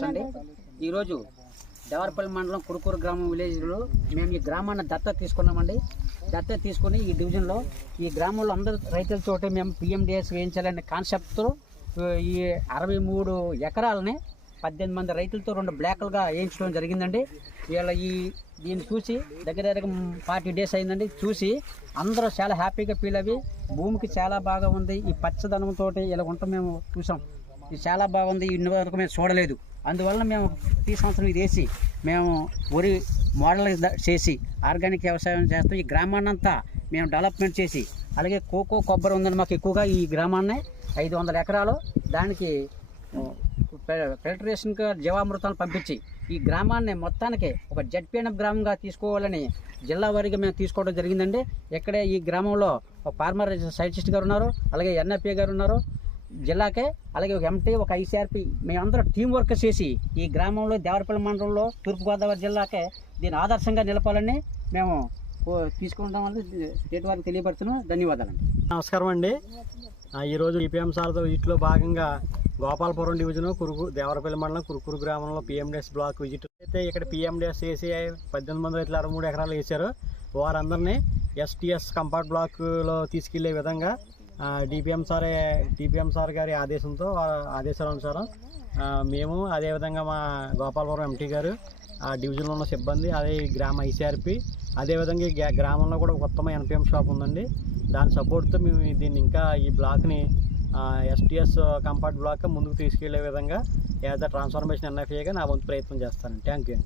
అండి ఈరోజు దేవరపల్లి మండలం కురుకూరు గ్రామం విలేజ్లో మేము ఈ గ్రామాన్ని దత్తత తీసుకున్నామండి. దత్తత తీసుకుని ఈ డివిజన్లో ఈ గ్రామంలో అందరు రైతులతోటి మేము పిఎండిఎస్ వేయించాలనే కాన్సెప్ట్తో ఈ 63 ఎకరాలని 18 మంది రైతులతో 2 బ్లాకులుగా వేయించడం జరిగిందండి. వీళ్ళ దీన్ని చూసి దగ్గర 40 డేస్ అయిందండి. చూసి అందరూ చాలా హ్యాపీగా ఫీల్ అవి భూమికి చాలా బాగా ఉంది, ఈ పచ్చదనంతో ఇలా ఉంటాం మేము చూసాం. ఇది చాలా బాగుంది, ఇన్ని వరకు మేము చూడలేదు. అందువల్ల మేము ప్రతి సంవత్సరం ఇది వేసి మేము వరి మోడల్ చేసి ఆర్గానిక్ వ్యవసాయం చేస్తూ ఈ గ్రామాన్నంతా మేము డెవలప్మెంట్ చేసి, అలాగే కోకో కొబ్బరి ఉందని మాకు ఎక్కువగా ఈ గ్రామాన్ని 500 ఎకరాలు దానికి ఫిల్టరేషన్కి జీవామృతాలను పంపించి ఈ గ్రామాన్ని మొత్తానికి ఒక జెడ్పీఎన్ఎఫ్ గ్రామంగా తీసుకోవాలని జిల్లా వారీగా మేము తీసుకోవడం జరిగిందండి. ఇక్కడే ఈ గ్రామంలో ఒక ఫార్మర్ సైంటిస్ట్ గారు ఉన్నారు, అలాగే ఎన్ఎఫ్ఏ గారు ఉన్నారు జిల్లాకే, అలాగే ఒక ఎంటీ, ఒక ఐసీఆర్పీ, మేమందరం టీం వర్క్ చేసి ఈ గ్రామంలో దేవరపల్లి మండలంలో తూర్పుగోదావరి జిల్లాకే దీన్ని ఆదర్శంగా నిలపాలని మేము తీసుకుంటామని స్టేట్ వారికి తెలియపడుతున్నాం. ధన్యవాదాలండి. నమస్కారం అండి. ఈరోజు ఈపీఎంసార్తో వీటిలో భాగంగా గోపాలపురం డివిజన్ దేవరపల్లి మండలం కురుకూరు గ్రామంలో పిఎండిఎస్ బ్లాక్ విజిట్ అయితే ఇక్కడ పిఎండిఎస్ వేసి 18 మంది రైతులు 63 ఎకరాలు వేశారు. వారందరినీ ఎస్టీఎస్ కంపార్ట్ బ్లాక్లో తీసుకెళ్లే విధంగా డిపిఎం సార్ గారి ఆదేశానుసారం మేము, అదేవిధంగా మా గోపాలపురం ఎంటీ గారు, ఆ డివిజన్లో ఉన్న సిబ్బంది, అదే గ్రామ ఐసీఆర్పీ, అదేవిధంగా ఈ గ్రామంలో కూడా ఒక ఉత్తమ ఎన్పిఎం షాప్ ఉందండి. దాని సపోర్ట్తో మేము దీన్ని ఇంకా ఈ బ్లాక్ని ఎస్టీఎస్ కంపార్ట్ బ్లాక్ ముందుకు తీసుకెళ్లే విధంగా యాజ్ అ ట్రాన్స్ఫర్మేషన్ ఎన్ఎఫ్ఏగా నా వంతు ప్రయత్నం చేస్తాను. Thank you.